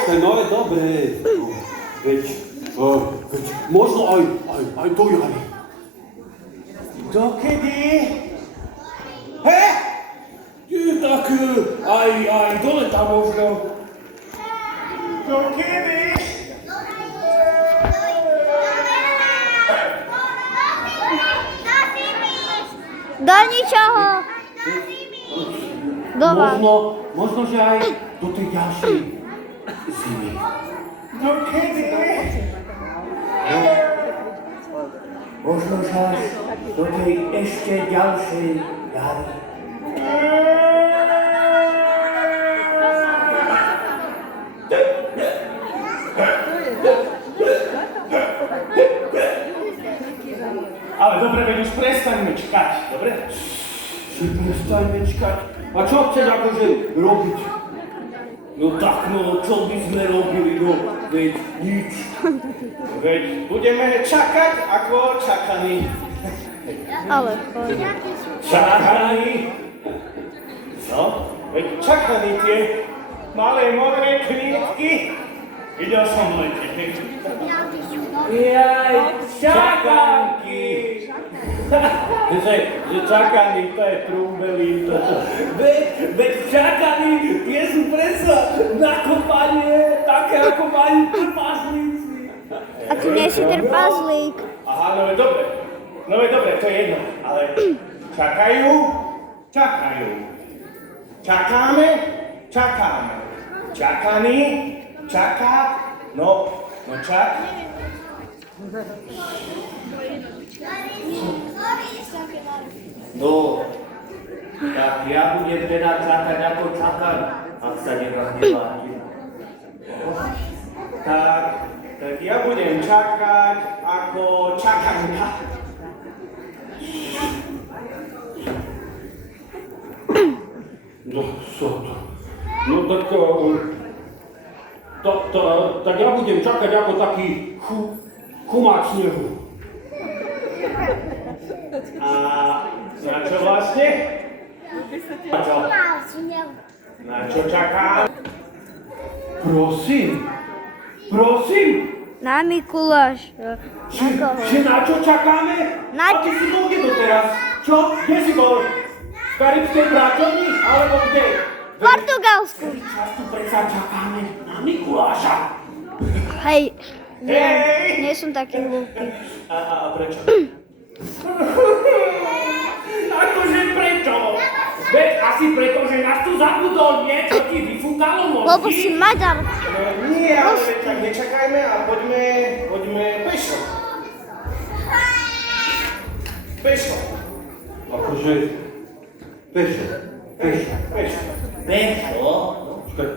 počkaj, no je dobré. No, veď možno aj to Jani. Dokedy? He? Tak aj do leta možno. Dokedy? Do ničoho. Do vás. Možno, že aj do tej ďalšej zimy. Dokedy? Možno, že až do tej ešte ďalšej jary. Ale dobre, veď už prestaňme čakať, dobre? Si prestaňme čakať. A čo chceš akože robiť? No tak, no, čo by sme robili, no, veď nič. Veď budeme čakať ako čakaní. Ale poď. Čakaní? Co? Veď čakaní tie malé modré kvítky. Videl som v lete. Jaj, čakánky! Že čakaní, to je trúbelín, veď čakaní, tie sú predsa na kopanie, také ako majú trpaslíci. A ty nie si trpazlík. Aha, no je dobre. No je dobre, to je jedno. Ale čakajú, čakajú. Čakáme, čakáme. Čakaní, čaká, no čak. No, tak ja budem teda čakať ako čakám, ak sa nehnevá. Tak ja budem čakať ako čakanka. No, čo to? No tak ja budem čakať ako taký chumák snehu. A na čo vlastne? Na čo? Na čo čakám? Prosím, Na Mikuláš. Na koho? že na čo čakáme? Na- A ty si bol kde doteraz? Čo? Kde si bol? V Karibskej brátovni? Alebo kde? V Portugalsku. Často predsa čakáme na Mikuláša. Hej. Hej! Nie som taký hlúpy. A prečo? Akože prečo? Veď asi preto, že nás tu zabudol niečo ti vyfúkalo mozgy. Lebo si Maďar. No nie, ale veď tak nečakajme a poďme pešo. Pešo. Akože, pešo. Pešo. Pešo? Počkaj.